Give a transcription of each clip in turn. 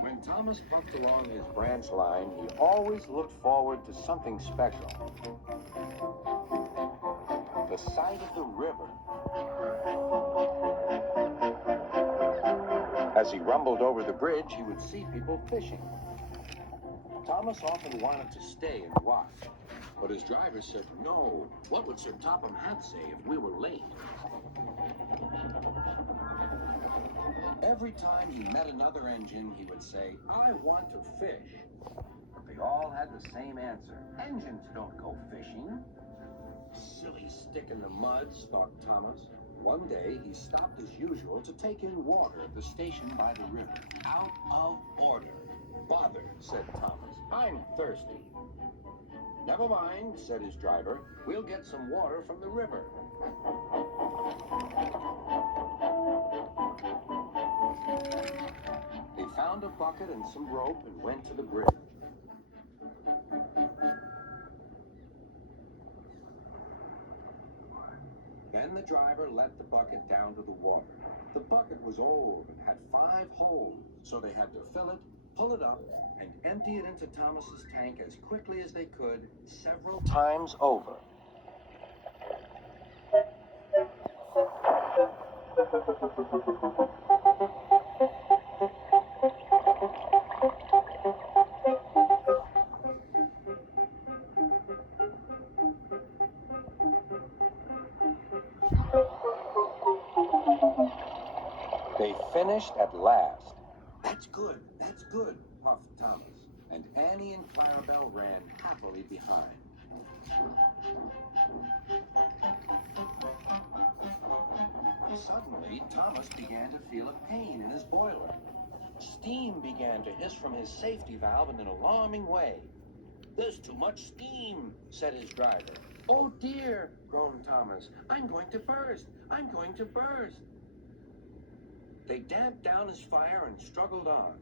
When Thomas bucked along his branch line, he always looked forward to something special. The sight of the river. As he rumbled over the bridge, he would see people fishing. Thomas often wanted to stay and watch, but his driver said no. What would Sir Topham Hatt say if we were late? Every time he met another engine, he would say, "I want to fish." But they all had the same answer. "Engines don't go fishing." Silly stick in the mud, thought Thomas. One day, he stopped as usual to take in water at the station by the river. "Out of order." "Bother," said Thomas. "I'm thirsty." "Never mind," said his driver. "We'll get some water from the river." They found a bucket and some rope and went to the bridge. Then the driver let the bucket down to the water. The bucket was old and had 5 holes, so they had to fill it, pull it up, and empty it into Thomas's tank as quickly as they could, several times over. They finished at last. That's good, puffed Thomas, and Annie and Clarabelle ran happily behind. Suddenly, Thomas began to feel a pain in his boiler. Steam began to hiss from his safety valve in an alarming way. "There's too much steam," said his driver. "Oh dear," groaned Thomas. "I'm going to burst. I'm going to burst." They damped down his fire and struggled on.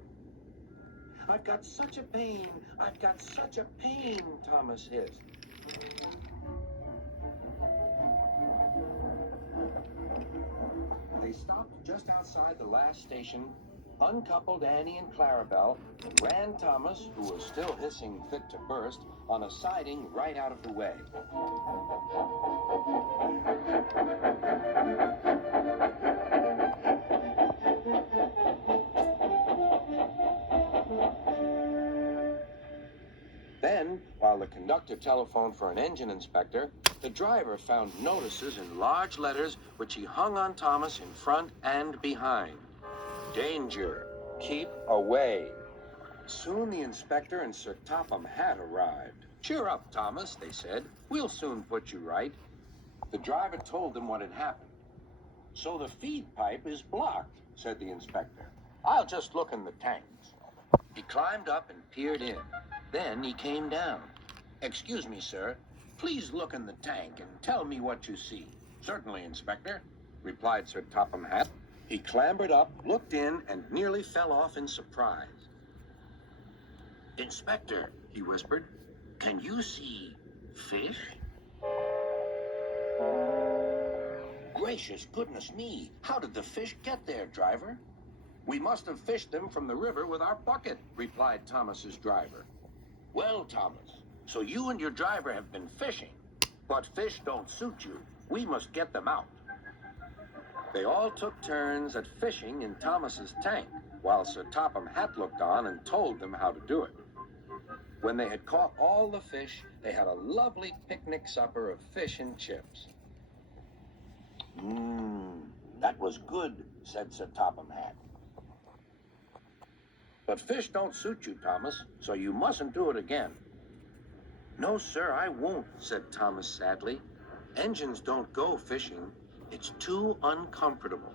"I've got such a pain. I've got such a pain," Thomas hissed. They stopped just outside the last station, uncoupled Annie and Clarabelle, and ran Thomas, who was still hissing fit to burst, on a siding right out of the way. Then, while the conductor telephoned for an engine inspector, the driver found notices in large letters which he hung on Thomas in front and behind. "Danger. Keep away." Soon the inspector and Sir Topham Hatt arrived. "Cheer up, Thomas," they said. "We'll soon put you right." The driver told them what had happened. "So the feed pipe is blocked," said the inspector. "I'll just look in the tanks." He climbed up and peered in. Then he came down. "Excuse me, sir. Please look in the tank and tell me what you see." "Certainly, Inspector," replied Sir Topham Hatt. He clambered up, looked in, and nearly fell off in surprise. "Inspector," he whispered, "can you see fish?" "Gracious goodness me! How did the fish get there, driver?" "We must have fished them from the river with our bucket," replied Thomas's driver. "Well, Thomas, so you and your driver have been fishing. But fish don't suit you. We must get them out." They all took turns at fishing in Thomas's tank, while Sir Topham Hatt looked on and told them how to do it. When they had caught all the fish, they had a lovely picnic supper of fish and chips. That was good," said Sir Topham Hatt. "But fish don't suit you, Thomas, so you mustn't do it again." "No, sir, I won't," said Thomas sadly. "Engines don't go fishing. It's too uncomfortable."